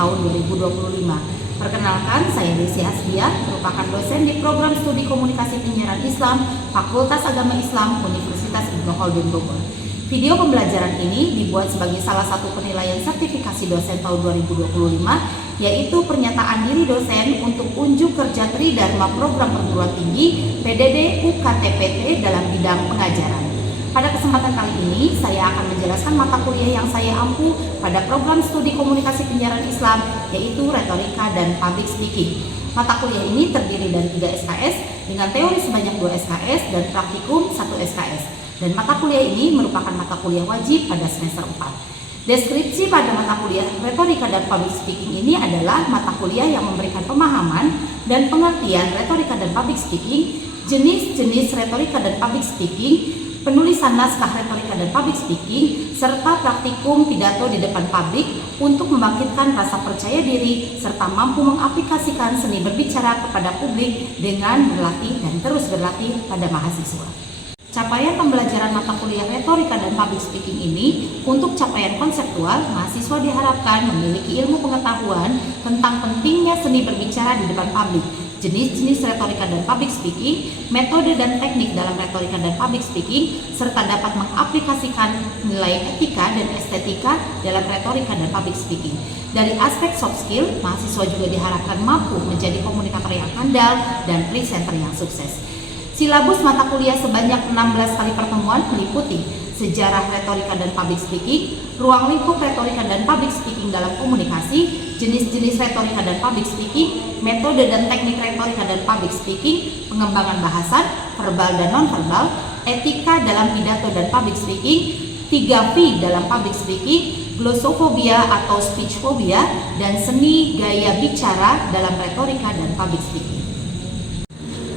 tahun 2025. Perkenalkan, saya Desi Asdia, merupakan dosen di program studi komunikasi penyiaran Islam, Fakultas Agama Islam, Universitas Ibnu Khaldun Bogor. Video pembelajaran ini dibuat sebagai salah satu penilaian sertifikasi dosen tahun 2025, yaitu pernyataan diri dosen untuk unjuk kerja Tridharma Program Perguruan Tinggi PDD UKTPT dalam bidang pengajaran. Pada kesempatan kali ini, saya akan menjelaskan mata kuliah yang saya ampu pada program studi komunikasi penyiaran Islam, yaitu retorika dan public speaking. Mata kuliah ini terdiri dari 3 SKS dengan teori sebanyak 2 SKS dan praktikum 1 SKS. Dan mata kuliah ini merupakan mata kuliah wajib pada semester 4. Deskripsi pada mata kuliah retorika dan public speaking ini adalah mata kuliah yang memberikan pemahaman dan pengertian retorika dan public speaking, jenis-jenis retorika dan public speaking, penulisan naskah retorika dan public speaking, serta praktikum pidato di depan publik untuk membangkitkan rasa percaya diri serta mampu mengaplikasikan seni berbicara kepada publik dengan berlatih dan terus berlatih pada mahasiswa. Capaian pembelajaran mata kuliah retorika dan public speaking ini, untuk capaian konseptual, mahasiswa diharapkan memiliki ilmu pengetahuan tentang pentingnya seni berbicara di depan publik, jenis-jenis retorika dan public speaking, metode dan teknik dalam retorika dan public speaking, serta dapat mengaplikasikan nilai etika dan estetika dalam retorika dan public speaking. Dari aspek soft skill, mahasiswa juga diharapkan mampu menjadi komunikator yang handal dan presenter yang sukses. Silabus mata kuliah sebanyak 16 kali pertemuan meliputi sejarah retorika dan public speaking, ruang lingkup retorika dan public speaking dalam komunikasi, jenis-jenis retorika dan public speaking, metode dan teknik retorika dan public speaking, pengembangan bahasan, verbal dan nonverbal, etika dalam pidato dan public speaking, 3V dalam public speaking, glossophobic atau speech phobia, dan seni gaya bicara dalam retorika dan public speaking.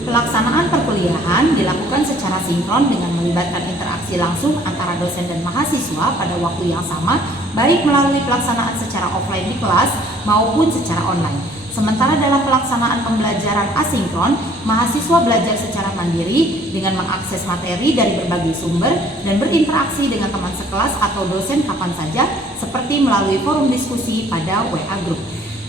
Pelaksanaan perkuliahan dilakukan secara sinkron dengan melibatkan interaksi langsung antara dosen dan mahasiswa pada waktu yang sama, baik melalui pelaksanaan secara offline di kelas maupun secara online. Sementara dalam pelaksanaan pembelajaran asinkron, mahasiswa belajar secara mandiri dengan mengakses materi dari berbagai sumber dan berinteraksi dengan teman sekelas atau dosen kapan saja, seperti melalui forum diskusi pada WA Group.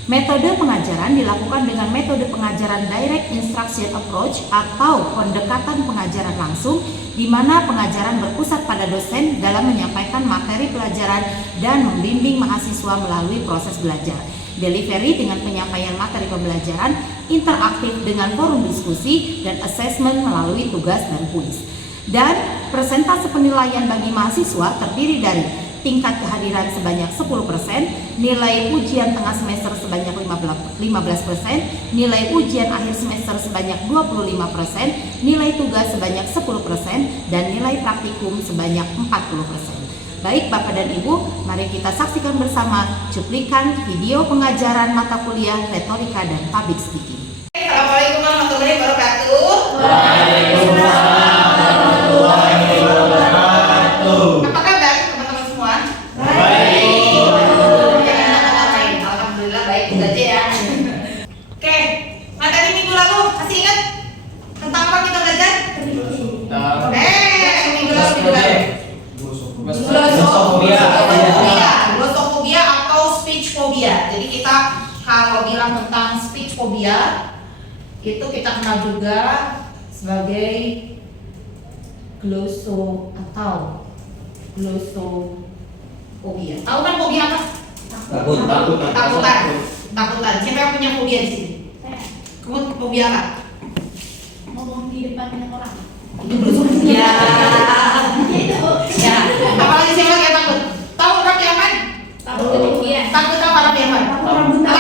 Metode pengajaran dilakukan dengan metode pengajaran direct instruction approach atau pendekatan pengajaran langsung, di mana pengajaran berpusat pada dosen dalam menyampaikan materi pelajaran dan membimbing mahasiswa melalui proses belajar. Delivery dengan penyampaian materi pembelajaran, interaktif dengan forum diskusi, dan assessment melalui tugas dan kuis. Dan persentase penilaian bagi mahasiswa terdiri dari tingkat kehadiran sebanyak 10%, nilai ujian tengah semester sebanyak 15%, nilai ujian akhir semester sebanyak 25%, nilai tugas sebanyak 10%, dan nilai praktikum sebanyak 40%. Baik Bapak dan Ibu, mari kita saksikan bersama cuplikan video pengajaran mata kuliah retorika dan public speaking. Assalamualaikum warahmatullahi wabarakatuh. Waalaikumsalam warahmatullahi wabarakatuh. Apa kabar teman-teman semua? Baik. Alhamdulillah baik juga aja ya. Oke, materi minggu lalu masih ingat tentang apa kita belajar? Minggu lalu. Glossophobic atau speech phobia. Jadi kita kalau bilang tentang speech phobia itu kita kenal juga sebagai glossophobic. Tahu kan fobia apa? Takutan. Siapa yang punya fobia di sini? Kamu fobia apa? Ngomong di depan banyak orang. Itu glossophonia. Ya. Apalagi siapa yang takut? Tahu orang Yaman? Takut ketinggian. Takut apa orang Yaman? Takut rambutan.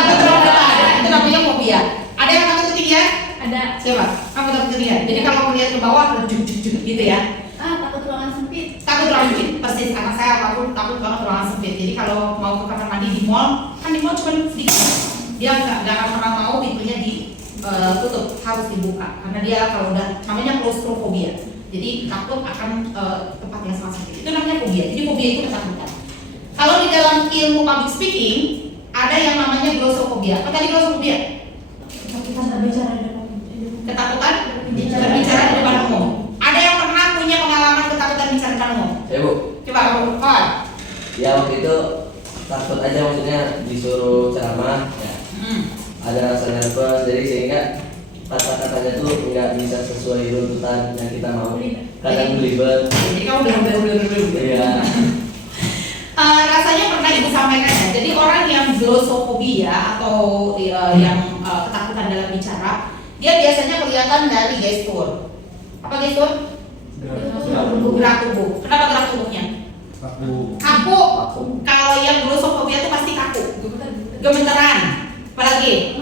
Itu namanya fobia. Ada yang takut ketinggian? Ada. Siapa? Kamu takut ketinggian. Jadi kalau melihat ke bawah juk gitu ya. Takut ruangan sempit. Takut ruangan sempit. Persis anak saya apapun takut banget ruangan sempit. Jadi kalau mau ke kamar mandi di mall, kan di mall cuma sedikit. Dia nggak akan pernah mau pintunya ditutup, harus dibuka. Karena dia kalau udah namanya claustrophobia. Jadi takut akan tempat yang sangat sempit. Itu namanya fobia. Jadi fobia itu ketakutan. Kalau di dalam ilmu public speaking ada yang namanya glossophobia. Apa tadi glossophobia? Ketakutan berbicara di depan. Ketakutan berbicara di depan umum. Ada yang pernah punya pengalaman ketakutan bicara di depan umum? Ya Bu. Coba kamu kawan. Ya waktu itu takut aja, maksudnya disuruh ceramah ya. Ada rasa nervous, jadi sehingga kata-katanya tuh nggak bisa sesuai runtutan yang kita mau. Kadang belibet. Jadi kamu belum. Iya. Rasanya pernah ibu sampaikan ya. Jadi orang yang glossophobia atau yang ketakutan dalam bicara, dia biasanya kelihatan dari gestur. Apa gestur? Gerak tubuh. Kenapa gerak tubuhnya? Kaku. Kalau yang glossophobia itu pasti kaku. Gemeteran. Apalagi?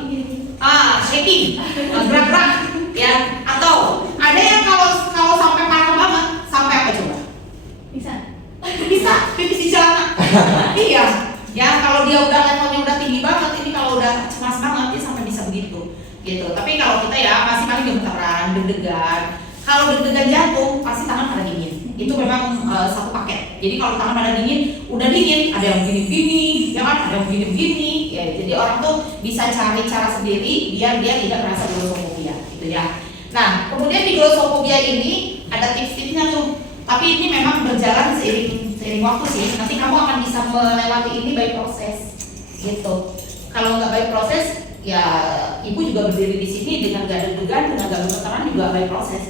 Shaking. Gerak-gerak. Ya. Atau ada yang kalau sampai parah banget, sampai apa coba? Bisa pipis di celana. Iya. Ya kalau dia udah levelnya udah tinggi banget, ini kalau udah cemas banget dia sampai bisa begitu. Gitu. Tapi kalau kita ya masih paling gemeteran, deg-degan. Kalau deg-degan jantung pasti tangan pada dingin. Itu memang satu paket. Jadi kalau tangan pada dingin, udah dingin, ada yang begini-begini, ya kan? Ada yang begini-begini. Ya, jadi orang tuh bisa cari cara sendiri biar dia tidak merasa glossophobia, gitu ya. Nah, kemudian di glossophobia ini ada tips-tipsnya tuh. Tapi ini memang berjalan seiring waktu sih. Nanti kamu akan bisa melewati ini by proses, gitu. Kalau nggak by proses, ya ibu juga berdiri di sini dengan gak deg-degan, dengan gak gemeteran juga by proses.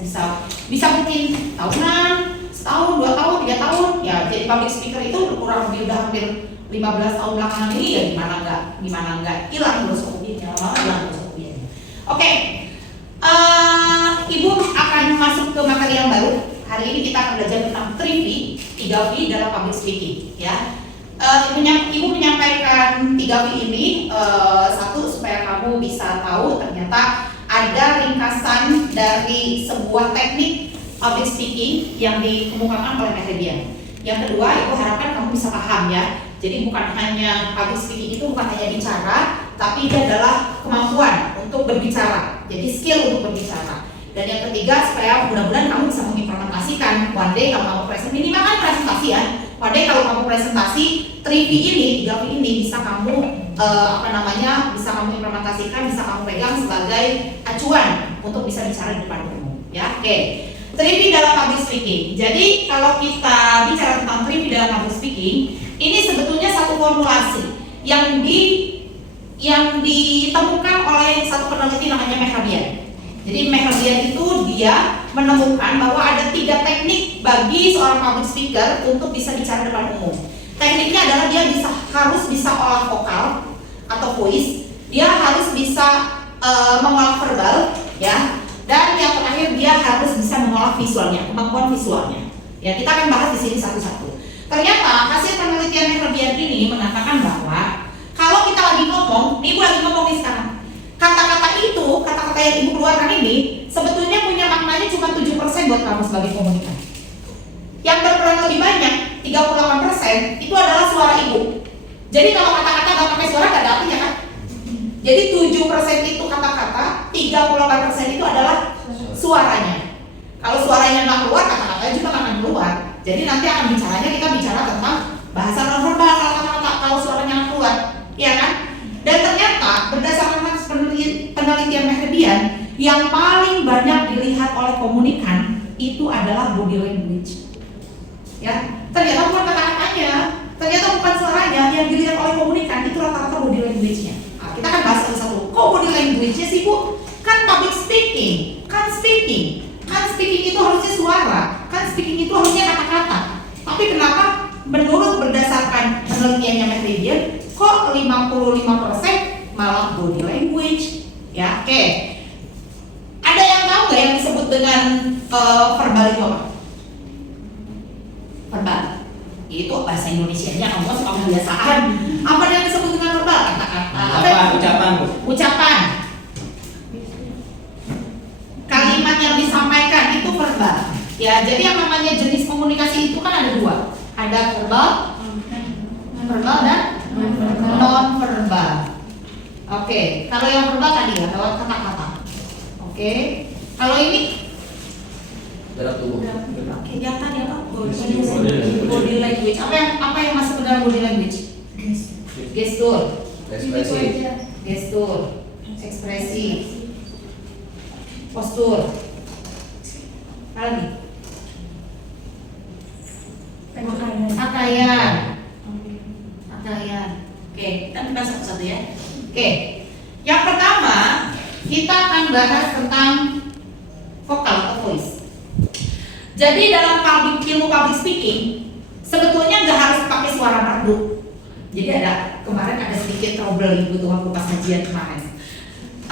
Bisa mungkin tahunan, setahun, 2 tahun, 3 tahun. Ya jadi public speaker itu kurang lebih udah hampir 15 tahun belakangan ini, ya gimana nggak hilang glossophobia, Oke. Ibu akan masuk ke materi yang baru. Hari ini kita akan belajar tentang 3V dalam public speaking, ya. Ibu menyampaikan 3V ini satu supaya kamu bisa tahu ternyata ada ringkasan dari sebuah teknik public speaking yang dikemukakan oleh Mehrabian. Yang kedua, ibu harapkan kamu bisa paham ya. Jadi bukan hanya public speaking itu bukan hanya bicara, tapi dia adalah kemampuan untuk berbicara. Jadi skill untuk berbicara. Dan yang ketiga, supaya mudah-mudahan kamu bisa mengimplementasikan. One day kalau kamu presentasi, minimal kan presentasi ya. One day kalau kamu presentasi 3V ini bisa kamu bisa kamu implementasikan, bisa kamu pegang sebagai acuan untuk bisa bicara di depan umum. Ya, oke. 3V dalam public speaking. Jadi kalau kita bicara tentang 3V dalam public speaking, ini sebetulnya satu formulasi yang ditemukan oleh satu peneliti namanya Mehrabian. Jadi Mehrabian itu dia menemukan bahwa ada 3 teknik bagi seorang public speaker untuk bisa bicara depan umum. Tekniknya adalah dia harus bisa olah vokal atau voice, dia harus bisa mengolah verbal, ya, dan yang terakhir dia harus bisa mengolah visualnya, kemampuan visualnya. Ya, kita akan bahas di sini satu-satu. Ternyata hasil penelitian Mehrabian ini mengatakan bahwa kalau kita lagi ngomong, nih ibu lagi ngomong nih sekarang. Kata-kata yang ibu keluarkan ini sebetulnya punya maknanya cuma 7% buat kamu sebagai komunikan. Yang berperan lebih banyak, 38% itu adalah suara ibu. Jadi kalau kata-kata gak pakai suara gak ada artinya kan? Jadi 7% itu kata-kata, 38% itu adalah suaranya. Kalau suaranya gak keluar, kata-katanya juga gak akan keluar. Jadi nanti akan kita bicara tentang bahasa nonverbal kalau suaranya gak keluar, iya kan? Dan ternyata berdasarkan penelitian Mehrabian, yang paling banyak dilihat oleh komunikan itu adalah body language. Ya, ternyata bukan kata-katanya, ternyata bukan suaranya yang dilihat oleh komunikan, itu rata-rata body language-nya. Nah, kita akan bahas satu-satu. Kok body language-nya sih, Bu? Kan public speaking, kan speaking itu harusnya suara, kan speaking itu harusnya kata-kata. Tapi kenapa menurut berdasarkan penelitiannya Mehrabian, kok 55% malah body language? Ya, oke. Ada yang tahu nggak yang disebut dengan verbal itu apa? Verbal itu bahasa Indonesianya kamu suka kebiasaan. Apa yang disebut dengan verbal? Kata-kata. Ucapan. Kalimat yang disampaikan itu verbal. Ya, jadi yang namanya jenis komunikasi itu kan ada 2. Ada verbal dan non-verbal. Oke, kalau yang verbal tadi ya lewat kata-kata. Oke, kalau ini Gerak tubuh. Oke, yang tadi apa? Body language. Apa yang masuk ke dalam body language? Gestur. Ekspresi. Postur. Apa lagi? Pakaian. kalian. Oke, kita bahas satu-satu ya. Oke, yang pertama kita akan bahas tentang vokal atau voice. Jadi dalam ilmu public speaking sebetulnya nggak harus pakai suara merdu. Jadi kemarin ada sedikit trouble ibu tuh waktu pas kajian kemarin.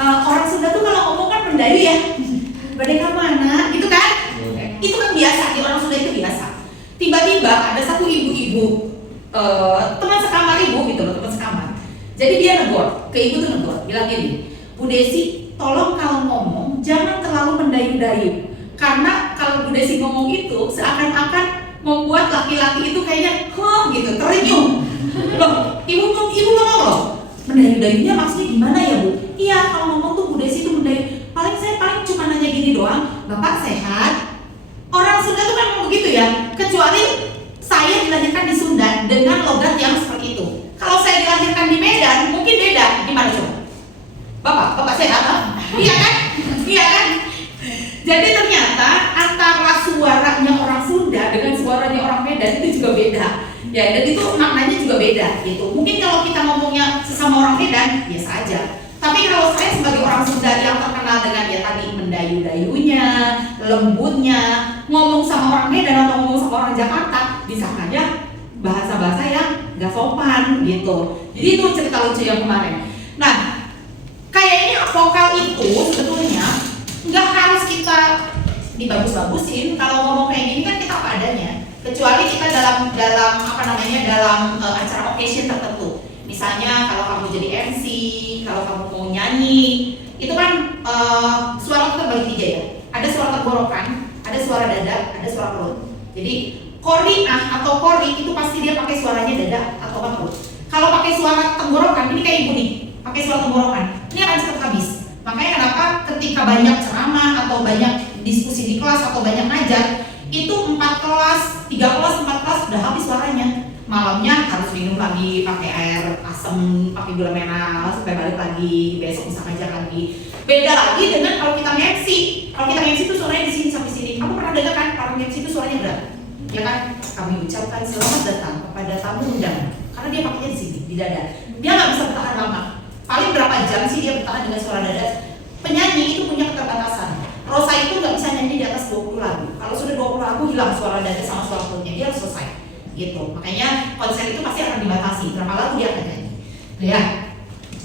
Orang Sunda tuh kalau ngomong kan mendayu ya, badai mana gitu kan? Itu kan biasa, di orang Sunda itu biasa. Tiba-tiba ada satu ibu-ibu teman sekamar ibu gitu loh, teman sekamar. Jadi dia negor, ke ibu tuh negor, bilang gini, Bu Desi, tolong kalau ngomong jangan terlalu mendayu-dayu. Karena kalau Bu Desi ngomong itu seakan-akan membuat laki-laki itu kayaknya gitu, terenyuh. Loh, ibu ngomong loh, mendayu-dayunya maksudnya gimana ya Bu? Iya, kalau ngomong tuh Bu Desi itu mendayu. Saya paling cuma nanya gini doang, Bapak sehat? Orang Sunda tuh kan ngomong begitu ya, kecuali saya dilahirkan di Sunda dengan logat yang seperti itu. Kalau saya dilahirkan di Medan, mungkin beda. Gimana coba? Bapak sehat? Iya kan? Iya kan? Jadi ternyata antara suaranya orang Sunda dengan suaranya orang Medan itu juga beda. Ya, dan itu maknanya juga beda gitu. Mungkin kalau kita ngomongnya sesama orang Medan, biasa aja. Tapi kalau saya sebagai orang Sunda yang terkenal dengan ya tadi mendayu-dayunya, lembutnya, ngomong sama orang Medan atau ngomong sama orang Jakarta, disangkanya bahasa-bahasa yang gak sopan gitu. Jadi itu cerita lucu yang kemarin. Nah, kayaknya vokal itu sebetulnya nggak harus kita dibagus-bagusin. Kalau ngomong kayak gini kan kita apa adanya. Kecuali kita dalam acara occasion tertentu. Misalnya kalau kamu jadi MC, kalau kamu mau nyanyi, itu kan suara kita terbagi 3 ya. Ada suara tenggorokan, ada suara dada, ada suara perut. Jadi koriah atau kori itu pasti dia pakai suaranya dada atau perut. Kalau pakai suara tenggorokan, ini kayak ibu nih, pakai suara tenggorokan, ini akan cepat habis. Makanya kenapa ketika banyak ceramah atau banyak diskusi di kelas atau banyak ngajar, itu 4 kelas, 3 kelas, 4 kelas udah habis suaranya. Malamnya harus minum lagi pakai air asam, pakai gula merah supaya balik lagi, besok bisa ngajar lagi. Beda lagi dengan kalau kita MC. Kalau kita MC itu suaranya di sini sampai sini. Kamu pernah dengar kan orang MC itu suaranya berat? Ya kan? Kami ucapkan selamat datang kepada tamu undangan. Karena dia pakainya di sini, di dada. Dia nggak bisa bertahan lama. Paling berapa jam sih dia bertahan dengan suara dada? Penyanyi itu punya keterbatasan. Rosa itu nggak bisa nyanyi di atas 20 lagu. Kalau sudah 20 lagu hilang suara dada sama suara perutnya, dia harus selesai. Gitu. Makanya konser itu pasti akan dibatasi. Berapa lagu dia akan nyanyi? Ya.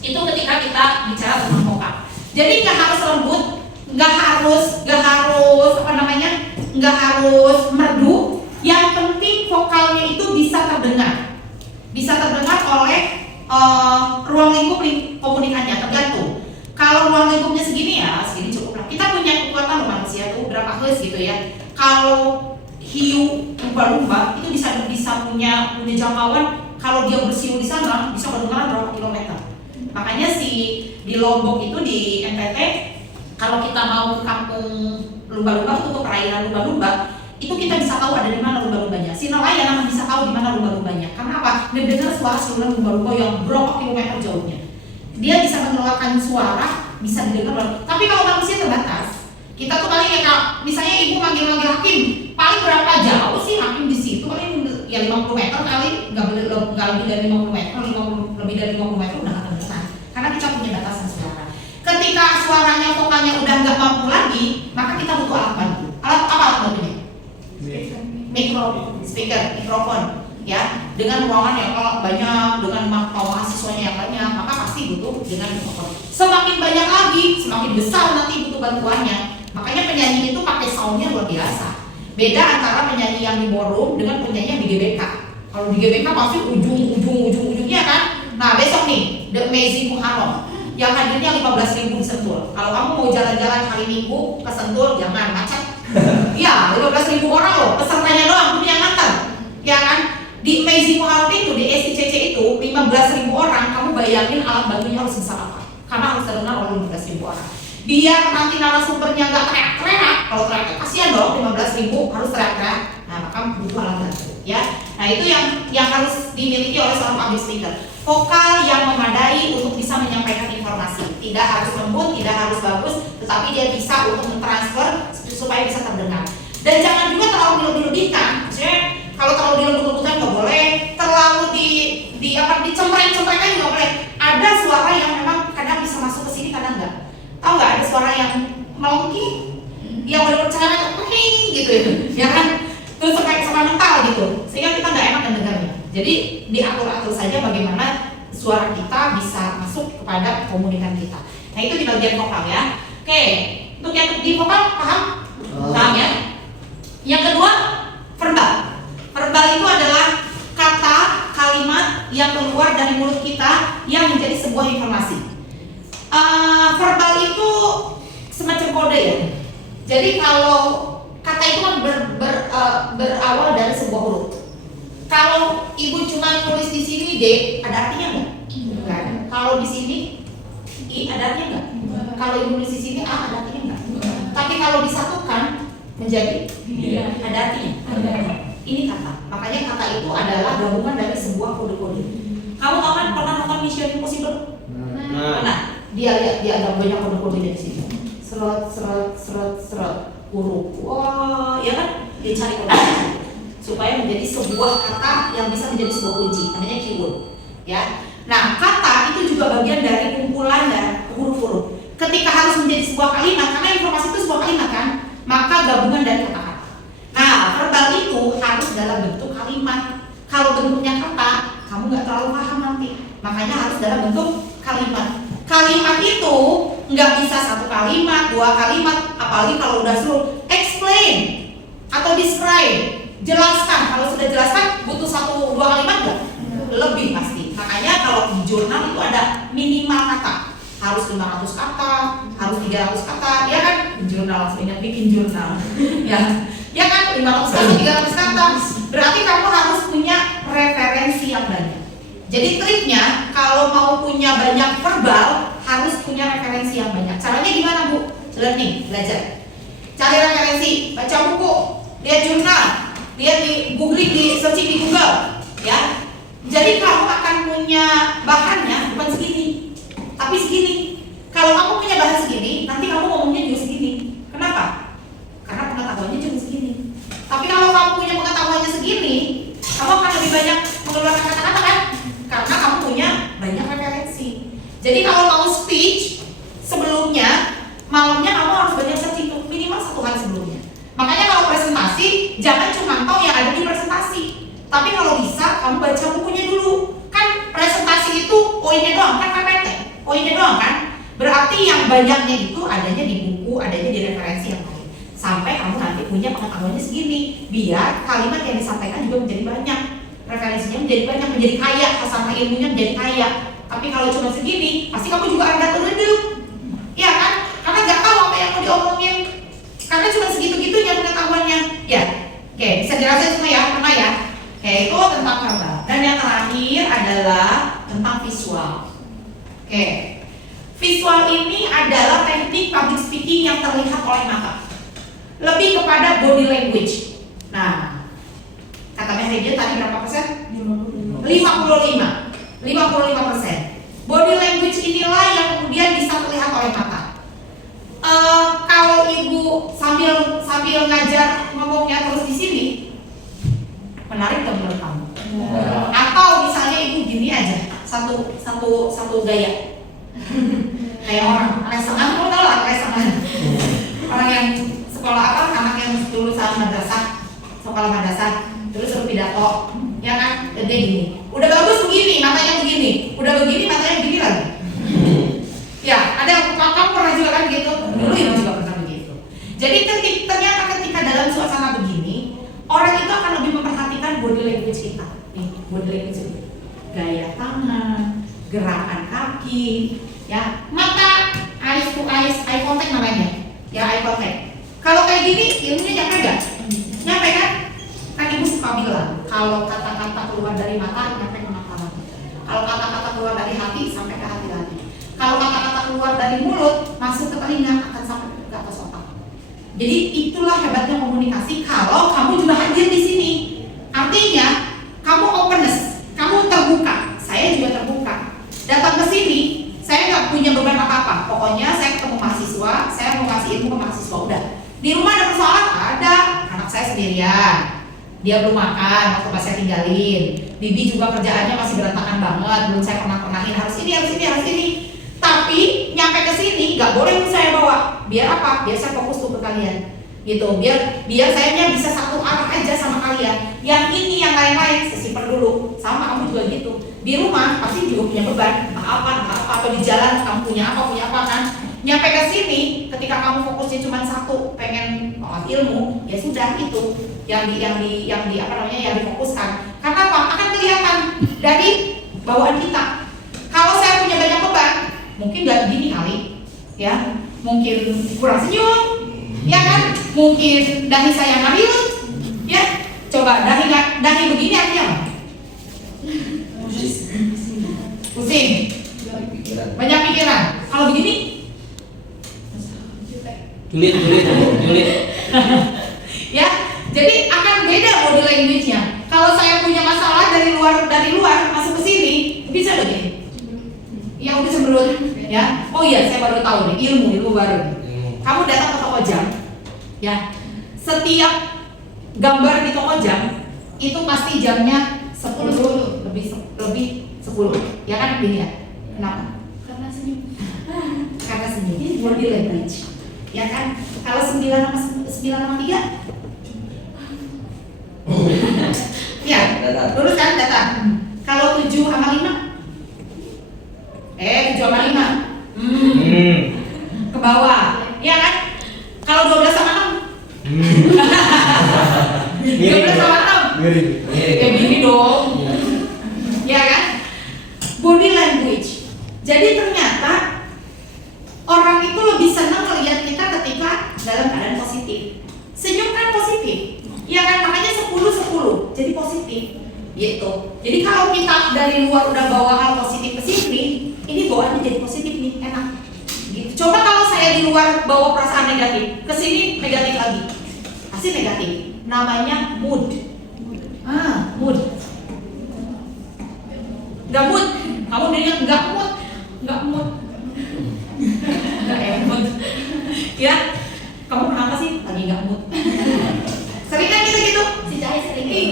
Itu ketika kita bicara tentang vokal. Jadi nggak harus lembut, nggak harus merdu. Yang penting vokalnya itu bisa terdengar oleh ruang lingkup komunikasinya. Tergantung. Kalau ruang lingkupnya segini ya, segini cukup lah. Kita punya kekuatan manusia tuh berapa hertz gitu ya. Kalau hiu lumba-lumba itu bisa punya jangkauan, kalau dia bersiul di sana bisa kedengaran berapa kilometer. Makanya di Lombok itu di NTT, kalau kita mau ke kampung lumba-lumba itu ke perairan lumba-lumba, itu kita bisa tahu ada di mana lumba-lumbanya. Si nelayan akan bisa tahu di mana lumba-lumbanya. Karena apa? Dia dengar suara siulan lumba-lumba yang berapa kilometer jauhnya. Dia bisa mengeluarkan suara, bisa didengar. Tapi kalau manusia terbatas, kita tuh paling ya, misalnya ibu manggil-manggil hakim, paling berapa jauh sih hakim di situ? Paling ya 50 meter kali, nggak lebih dari 50 meter, lebih dari 50 meter udah nggak kedengeran. Karena kita punya batasan suara. Ketika suaranya vokalnya udah nggak mampu lagi, maka kita butuh alat bantu. Alat apa alat bantunya? Mikrofon. Ya, dengan ruangan yang banyak, dengan mahasiswanya yang banyak, maka pasti butuh dengan mikrofon. Semakin banyak lagi, semakin besar nanti butuh bantuannya. Makanya penyanyi itu pakai soundnya luar biasa. Beda antara penyanyi yang di ballroom dengan penyanyi yang di GBK. Kalau di GBK pasti ujung-ujungnya kan. Nah besok nih, The Amazing Muharram yang hadirnya 15.000 di Sentul. Kalau kamu mau jalan-jalan hari Minggu ke Sentul, jangan macet. Iya, 15.000 orang loh, pesertanya doang, punya nganter. Ya kan? Di Amazing Muharram itu, di SICC itu 15.000 orang, kamu bayangin alat bantunya harus besar apa? Karena harus terdengar oleh 15.000 orang. Biar nanti narasumbernya nggak teriak-teriak. Kalau teriak kasihan dong, 15.000 harus teriak-teriak. Nah maka butuh alat bantu ya. Nah itu yang harus dimiliki oleh seorang public speaker. Vokal yang memadai untuk bisa menyampaikan informasi. Tidak harus lembut, tidak harus bagus, tetapi dia bisa untuk mentransfer supaya bisa terdengar. Dan jangan juga terlalu dilebih-lebihkan. Maksudnya kalau terlalu dilembut-lembutkan nggak boleh, terlalu di dicempreng-cempreng juga boleh. Ada suara yang memang kadang bisa masuk ke sini, kadang enggak. Tahu nggak ada suara yang melengking, yang benar-benar caranya gitu ya kan? Terus kayak suara mental gitu, sehingga kita nggak enak mendengarnya. Jadi diatur-atur saja bagaimana suara kita bisa masuk kepada komunikan kita. Nah itu di bagian vokal ya. Oke, untuk yang di vokal paham? Paham ya? Yang kedua verbal. Verbal itu adalah kata, kalimat yang keluar dari mulut kita yang menjadi sebuah informasi. Verbal itu semacam kode ya. Jadi kalau kata itu kan berawal dari sebuah huruf. Kalau ibu cuma tulis di sini D, ada artinya nggak? Nggak ada. Kalau di sini I ada artinya nggak? Kalau ibu tulis di sini A ada artinya nggak? Tapi kalau disatukan menjadi ada artinya. Ini kata. Makanya kata itu adalah gabungan dari sebuah kode-kode. Kamu akan pernah nonton Mission Impossible? Nah, dia agak banyak kode-kode dari sini. Serot huruf. Wah, ya kan? Dia cari kode supaya menjadi sebuah kata yang bisa menjadi sebuah kunci, namanya keyword. Ya. Nah, kata itu juga bagian dari kumpulan dan huruf-huruf. Ketika harus menjadi sebuah kalimat, karena informasi itu sebuah kalimat kan, maka gabungan dari kata-kata. Nah, verbal itu harus dalam bentuk kalimat. Kalau bentuknya kata, kamu nggak terlalu paham nanti. Makanya harus dalam bentuk kalimat. Kalimat itu nggak bisa satu kalimat, dua kalimat, apalagi kalau udah suruh explain atau describe, jelaskan. Kalau sudah jelaskan, butuh satu dua kalimat nggak? Lebih pasti. Makanya kalau di jurnal itu ada minimal kata. Harus 500 kata, harus 300 kata, ya kan? Di jurnal langsung ingat bikin jurnal. Ya kan? 500 kata, 300 kata. Berarti kamu harus punya referensi yang banyak. Jadi triknya kalau mau punya banyak verbal harus punya referensi yang banyak. Caranya gimana Bu? Learning, belajar. Cari referensi, baca buku, lihat jurnal, lihat di googling, di searching di Google, ya. Jadi kamu akan punya bahannya bukan segini, tapi segini. Kalau kamu punya bahan segini, nanti kamu ngomongnya juga segini. Kenapa? Karena pengetahuannya cuma segini. Tapi kalau kamu punya pengetahuannya segini, kamu akan lebih banyak mengeluarkan kata-kata kan? Karena kamu punya banyak referensi. Jadi kalau mau speech sebelumnya, malamnya kamu harus banyak searching tuh, minimal 1 hari sebelumnya. Makanya kalau presentasi, jangan cuma tahu yang ada di presentasi. Tapi kalau bisa, kamu baca bukunya dulu. Kan presentasi itu poinnya doang, kan PPT, poinnya doang kan? Berarti yang banyaknya itu adanya di buku, adanya di referensi yang lain. Sampai kamu nanti punya pengetahuannya segini, biar kalimat yang disampaikan juga menjadi banyak. Referensinya menjadi banyak, menjadi kaya, sampai ilmunya menjadi kaya. Tapi kalau cuma segini, pasti kamu juga agak teredup, ya kan? Karena nggak tahu apa yang mau diomongin, karena cuma segitu-gitunya pengetahuannya. Ya, oke, bisa jelasin semua ya, pernah ya? Oke, itu tentang verbal. Dan yang terakhir adalah tentang visual. Oke, visual ini adalah teknik public speaking yang terlihat oleh mata, lebih kepada body language. Nah, kata Mehredia tadi berapa persen? 55%. Body language inilah yang kemudian bisa terlihat oleh mata. Kalau ibu sambil ngajar ngomongnya terus di sini, menarik nggak menurut kamu? Atau misalnya ibu gini aja, satu gaya, kayak orang lesangan, kamu tahu lah lesangan? Orang yang sekolah apa? Anak yang lulusan madrasah, sekolah madrasah. Terus suruh pidato, ya kan? Gede gini. Udah bagus begini, matanya begini. Udah begini, matanya begini lagi. Ya, ada yang kamu pernah juga kan gitu? Dulu ibu juga pernah begitu. Jadi ternyata ketika dalam suasana begini, orang itu akan lebih memperhatikan body language kita. Nih, body language itu. Gaya tangan, gerakan kaki, ya. Mata, eyes to eyes, eye contact namanya. Ya, eye contact. Kalau kayak gini, ilmunya nyampe nggak? Nyampe kan? Kan ibu suka bilang, kalau kata-kata keluar dari mata sampai ke mata lagi. Kalau kata-kata keluar dari hati sampai ke hati lagi. Kalau kata-kata keluar dari mulut masuk ke telinga akan sampai ke atas otak. Jadi itulah hebatnya komunikasi kalau kamu juga hadir di sini. Artinya kamu openness, kamu terbuka. Saya juga terbuka. Datang ke sini, saya nggak punya beban apa-apa. Pokoknya saya ketemu mahasiswa, saya mau kasih ilmu ke mahasiswa. Udah. Di rumah ada persoalan? Ada. Anak saya sendirian. Dia belum makan, waktu pas saya tinggalin. Bibi juga kerjaannya masih berantakan banget, belum saya pernah-pernahin harus ini, harus ini, harus ini. Tapi nyampe ke sini nggak boleh saya bawa. Biar apa? Biar saya fokus tuh ke kalian. Gitu. Biar sayanya bisa satu arah aja sama kalian. Yang ini, yang lain-lain saya simpan dulu. Sama kamu juga gitu. Di rumah pasti juga punya beban, apa atau di jalan kamu punya apa kan. Nyampe ke sini, ketika kamu fokusnya cuma satu, pengen ilmu, ya sudah itu yang difokuskan. Karena apa? Akan kelihatan dari bawaan kita. Kalau saya punya banyak beban, mungkin nggak gini kali, ya, mungkin kurang senyum, ya kan? Mungkin dahi saya ngariut, ya. Coba dahi begini artinya apa? Pusing, banyak pikiran. Kalau begini? Julid. Ya, jadi akan beda body language-nya. Kalau saya punya masalah dari luar masuk ke sini, bisa begini. Ya udah cemberut, ya. Oh iya, saya baru tahu nih ilmu baru. Kamu datang ke toko jam, ya. Setiap gambar di toko jam itu pasti jamnya 10 lebih 10. Ya kan begini ya? Kenapa? Karena senyum. Karena senyum. Ini body language. Ya kan? Kalau 9 sama 3 ya, lurus kan data. Kalau 7 sama 5 7 sama 5 ke bawah, ya kan? Kalau 12 sama 6 12 sama 6 ya gini dong, ya kan? Body language. Jadi ternyata orang itu lebih senang melihat kita ketika dalam keadaan positif. Senyum kan positif, ya kan? Makanya 10-10 jadi positif gitu. Jadi kalau kita dari luar udah bawa hal positif ke sini, ini bawaannya jadi positif nih, enak gitu. Coba kalau saya di luar bawa perasaan negatif, ke sini negatif lagi, pasti negatif. Namanya mood. Mood. Gak mood. Kamu dengar gak mood? Gak mood. Gak mood. Ya, kamu kenapa sih lagi gak mood? Sering kan gitu-gitu? Si Cahaya sering.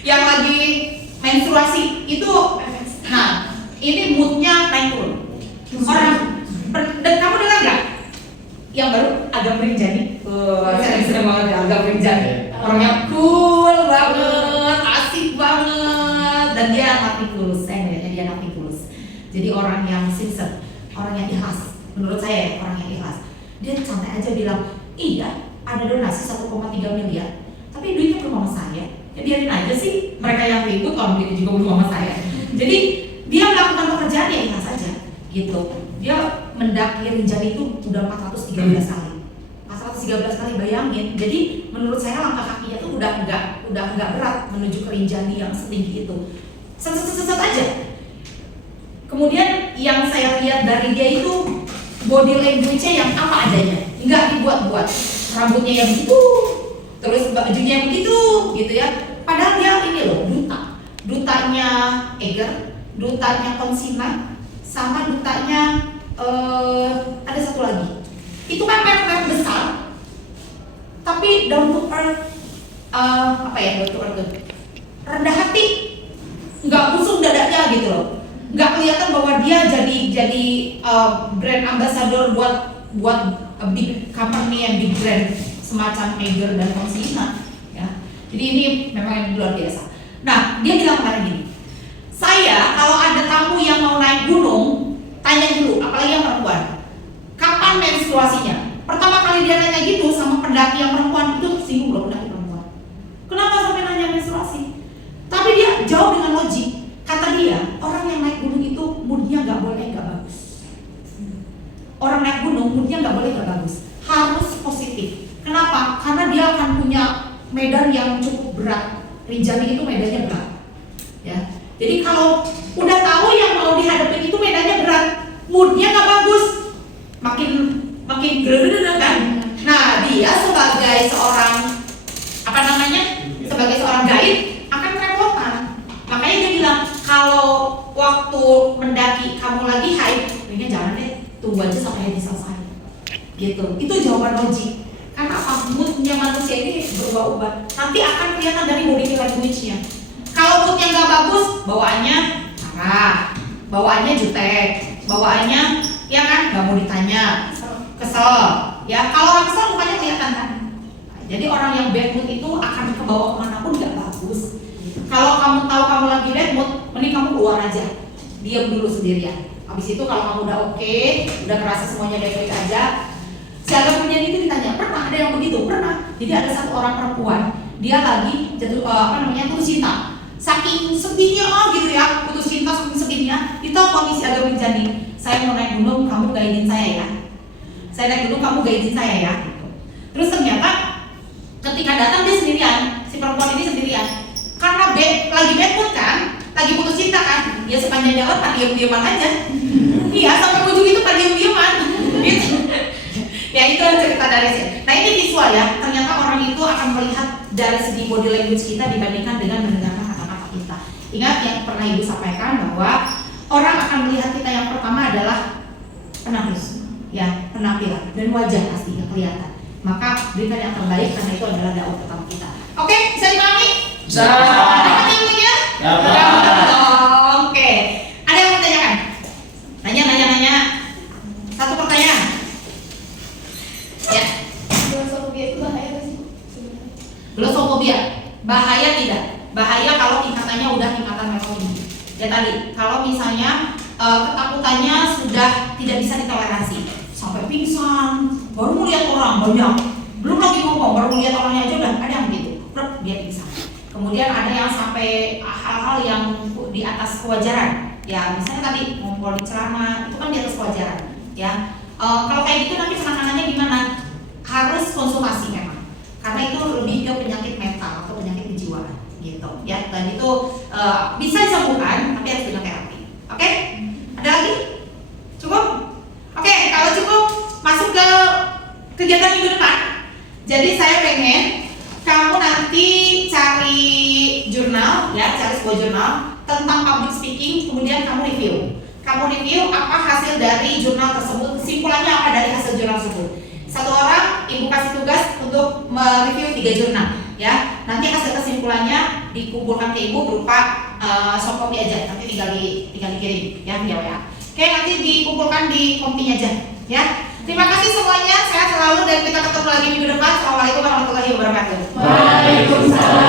Yang lagi menstruasi itu, nah ini moodnya naik turun. Orang, dan kamu dengar nggak? Yang baru agak merinjani, sering banget ya, agak merinjani. Orangnya cool banget, asik banget, dan dia napi tulus. Saya ngeliatnya dia napi tulus. Jadi orang yang sincere, orang yang ikhlas. Menurut saya ya, orang yang ikhlas. Dia santai aja bilang, iya ada donasi 1,3 miliar, tapi duitnya ke mama saya. Ya biarin aja sih, mereka yang ribut orang duitnya juga belum mama saya. Jadi dia melakukan pekerjaan yang ikhlas aja, gitu. Dia mendaki Rinjani itu udah 413 kali. 413 kali, bayangin. Jadi menurut saya langkah kakinya tuh udah enggak berat menuju ke Rinjani yang setinggi itu. Set aja. Kemudian yang saya lihat dari dia itu body language-nya yang apa adanya, enggak dibuat-buat. Rambutnya yang begitu, terus bajunya yang begitu, gitu ya. Padahal dia ini loh, dutanya Eger, dutanya Konsina, sama dutanya ada satu lagi. Itu kan merek besar, tapi down to earth, down to earth, rendah hati, nggak busuk dadanya gitu loh. Nggak kelihatan bahwa dia jadi brand ambassador buat a big company and big brand semacam Eger dan Konsina, ya. Jadi ini memang yang luar biasa. Nah, dia bilang kemarin gini, saya kalau ada tamu yang mau naik gunung, tanya dulu, apalagi yang perempuan, kapan menstruasinya? Pertama kali dia nanya gitu sama pendaki yang perempuan, itu tersinggung loh pendaki perempuan. Kenapa sampai nanya menstruasi? Tapi dia jawab dengan logik. Kata dia, orang yang naik gunung itu moodnya nggak boleh nggak bagus. Orang naik gunung moodnya nggak boleh nggak bagus, harus positif. Kenapa? Karena dia akan punya medan yang cukup berat. Rinjani itu medannya berat, ya. Jadi kalau udah tahu yang mau dihadapin itu medannya berat, moodnya nggak bagus, makin gede kan. Nah, dia sebagai seorang sebagai seorang guide akan kerepotan. Makanya dia bilang, kalau waktu mendaki kamu lagi haid, kayaknya jangan deh, tunggu aja sampai haid selesai. Gitu. Itu jawaban logik. Karena apa? Moodnya manusia ini berubah-ubah. Nanti akan kelihatan dari body language-nya. Kalau moodnya nggak bagus, bawaannya marah, bawaannya jutek, bawaannya ya kan nggak mau ditanya, kesel. Ya kalau orang kesel mukanya kelihatan kan. Jadi orang yang bad mood itu akan kebawa kemanapun nggak bagus. Kalau kamu tahu kamu lagi bad mood, mending kamu keluar aja, diam dulu sendirian. Habis itu kalau kamu udah oke, udah merasa semuanya baik-baik aja, siaga punya itu ditanya, pernah ada yang begitu? Pernah. Jadi ada satu orang perempuan, dia lagi jatuh putus cinta. Saking sedihnya gitu ya, putus cinta saking sedihnya, ditelepon si agama jadi, saya mau naik gunung, kamu guidein saya ya. Saya naik gunung, kamu guidein saya ya. Terus ternyata ketika datang dia sendirian, si perempuan ini sendirian. Karena lagi bad mood kan, lagi putus cinta kan, ya sepanjang jalan kan diam-diaman aja. Iya, sampai ujung itu kan diam-diaman. Gitu. Ya itu cerita dari sini. Nah ini visual ya, ternyata orang itu akan melihat dari segi body language kita dibandingkan dengan mendengarkan kata-kata kita. Ingat yang pernah Ibu sampaikan bahwa orang akan melihat kita yang pertama adalah penampilan dan wajah pasti yang kelihatan. Maka berikan yang terbaik karena itu adalah dakwah pertama kita. Oke, bisa dipahami? Bisa. Dapat ilmunya? Dapat. Oke. Ada yang mau tanyakan? Nanya. Satu pertanyaan. Ya. Glosofobia itu bahaya nggak sih? Sebenarnya. Glosofobia bahaya tidak? Bahaya kalau tingkatannya udah tingkatan level tinggi. Ya tadi, kalau misalnya ketakutannya sudah tidak bisa ditoleransi, sampai pingsan, baru melihat orang banyak, belum lagi ngomong, baru melihat orangnya aja udah ada yang begitu, dia pingsan. Kemudian ada yang sampai hal-hal yang di atas kewajaran, ya misalnya tadi ngumpul di celana, itu kan di atas kewajaran, ya. Kalau kayak gitu nanti penanganannya gimana? Harus konsultasi memang, karena itu lebih ke penyakit mental atau penyakit kejiwaan, gitu, ya. Dan itu bisa disembuhkan, tapi harus dengan terapi. Oke? Ada lagi? Cukup? Oke, kalau cukup masuk ke kegiatan minggu depan. Jadi saya pengen kamu nanti cari jurnal, ya, cari sebuah jurnal tentang public speaking, kemudian kamu review. Kamu review apa hasil dari jurnal tersebut, kesimpulannya apa dari hasil jurnal tersebut. Satu orang Ibu kasih tugas untuk mereview 3 jurnal, ya. Nanti hasil kesimpulannya dikumpulkan ke Ibu berupa soft copy aja, nanti tinggal dikirim, ya, via WA. Oke, nanti dikumpulkan di kompinya aja, ya. Terima kasih semuanya, sehat selalu dan kita ketemu lagi minggu depan. Assalamualaikum warahmatullahi wabarakatuh. Waalaikumsalam.